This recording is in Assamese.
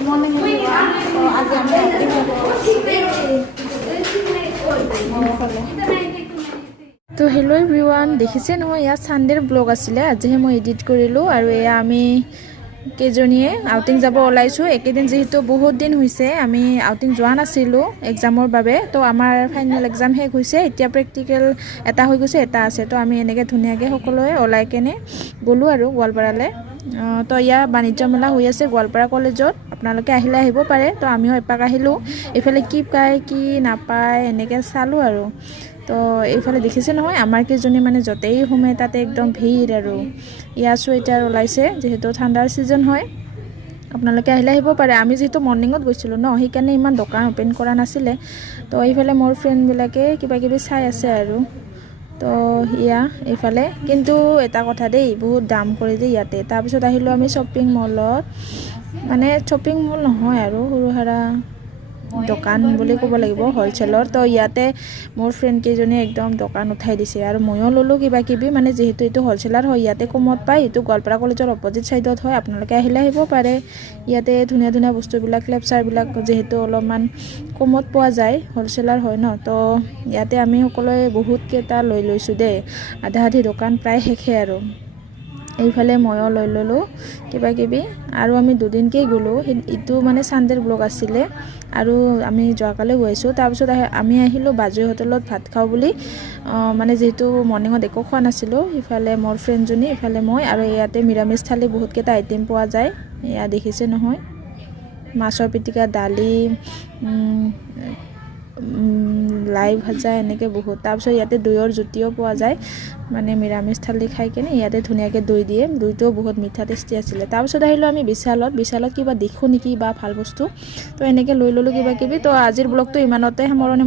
মৰ্নিং তো আজি আমি তো হেল্ল' এভৰিৱান দেখিছে নহয় ইয়াত ছানডেৰ ব্লগ আছিলে আজিহে মই এডিট কৰিলোঁ আৰু এয়া আমি কেইজনীয়ে আউটিং যাব ওলাইছোঁ একেদিন যিহেতু বহুত দিন হৈছে আমি আউটিং যোৱা নাছিলোঁ এক্সামৰ বাবে তো আমাৰ ফাইনেল এক্সাম শেষ হৈছে এতিয়া প্ৰেক্টিকেল এটা হৈ গৈছে এটা আছে তো আমি এনেকৈ ধুনীয়াকৈ সকলোৱে ওলাই কেনে গ'লোঁ আৰু গোৱালপাৰালৈ তো ইয়াৰ বাণিজ্য মেলা হৈ আছে গোৱালপাৰা কলেজত আপোনালোকে আহিলে আহিব পাৰে তো আমিও এপাক আহিলোঁ এইফালে কি পায় কি নাপায় এনেকৈ চালোঁ আৰু তো এইফালে দেখিছে নহয় আমাৰ কেইজনী মানে য'তেই সোমাই তাতে একদম ভিৰ আৰু ইয়াৰ চুৱেটাৰ ওলাইছে যিহেতু ঠাণ্ডাৰ ছিজন হয় আপোনালোকে আহিলে আহিব পাৰে আমি যিহেতু মৰ্ণিঙত গৈছিলোঁ ন সেইকাৰণে ইমান দোকান অপেন কৰা নাছিলে তো এইফালে মোৰ ফ্ৰেণ্ডবিলাকে কিবা কিবি চাই আছে আৰু তো ইয়া এইফালে কিন্তু এটা কথা দেই বহুত দাম কৰি যে ইয়াতে তাৰপিছত আহিলোঁ আমি শ্বপিং মলত মানে শ্বপিং মল নহয় আৰু সৰু সুৰা দোকান বুলি ক'ব লাগিব হ'লচেলৰ তো ইয়াতে মোৰ ফ্ৰেণ্ড কেইজনীয়ে একদম দোকান উঠাই দিছে আৰু ময়ো ল'লোঁ কিবা কিবি মানে যিহেতু এইটো হ'লচেলাৰ হয় ইয়াতে কমত পায় এইটো গোৱালপাৰা কলেজৰ অপজিট ছাইডত হয় আপোনালোকে আহিলে আহিব পাৰে ইয়াতে ধুনীয়া ধুনীয়া বস্তুবিলাক ক্লেপচাৰবিলাক যিহেতু অলপমান কমত পোৱা যায় হ'লচেলাৰ হয় ন তো ইয়াতে আমি সকলোৱে বহুতকেইটা লৈ লৈছোঁ দেই আধা আধি দোকান প্ৰায় শেষে আৰু এইফালে ময়ো লৈ ল'লোঁ কিবা কিবি আৰু আমি দুদিনকেই গ'লোঁ ইটো মানে ছানডেৰ ব্লগ আছিলে আৰু আমি যোৱাকালি গৈছোঁ তাৰপিছত আমি আহিলোঁ বাজৈ হোটেলত ভাত খাওঁ বুলি মানে যিহেতু মৰ্ণিঙত একো খোৱা নাছিলোঁ ইফালে মোৰ ফ্ৰেণ্ডজনী ইফালে মই আৰু ইয়াতে নিৰামিষ থালি বহুতকেইটা আইটেম পোৱা যায় এয়া দেখিছে নহয় মাছৰ পিটিকা দালি লাই ভাজা এনেকৈ বহুত তাৰপিছত ইয়াতে দৈৰ জুতিও পোৱা যায় মানে নিৰামিষ থালি খাই কেনে ইয়াতে ধুনীয়াকৈ দৈ দিয়ে দৈটোও বহুত মিঠা টেষ্টি আছিলে তাৰপিছত আহিলোঁ আমি বিশালত কিবা দেখোঁ নেকি বা ভাল বস্তু তো এনেকৈ লৈ ল'লোঁ কিবা কিবি তো আজিৰ ব্লগটো ইমানতে সামৰণি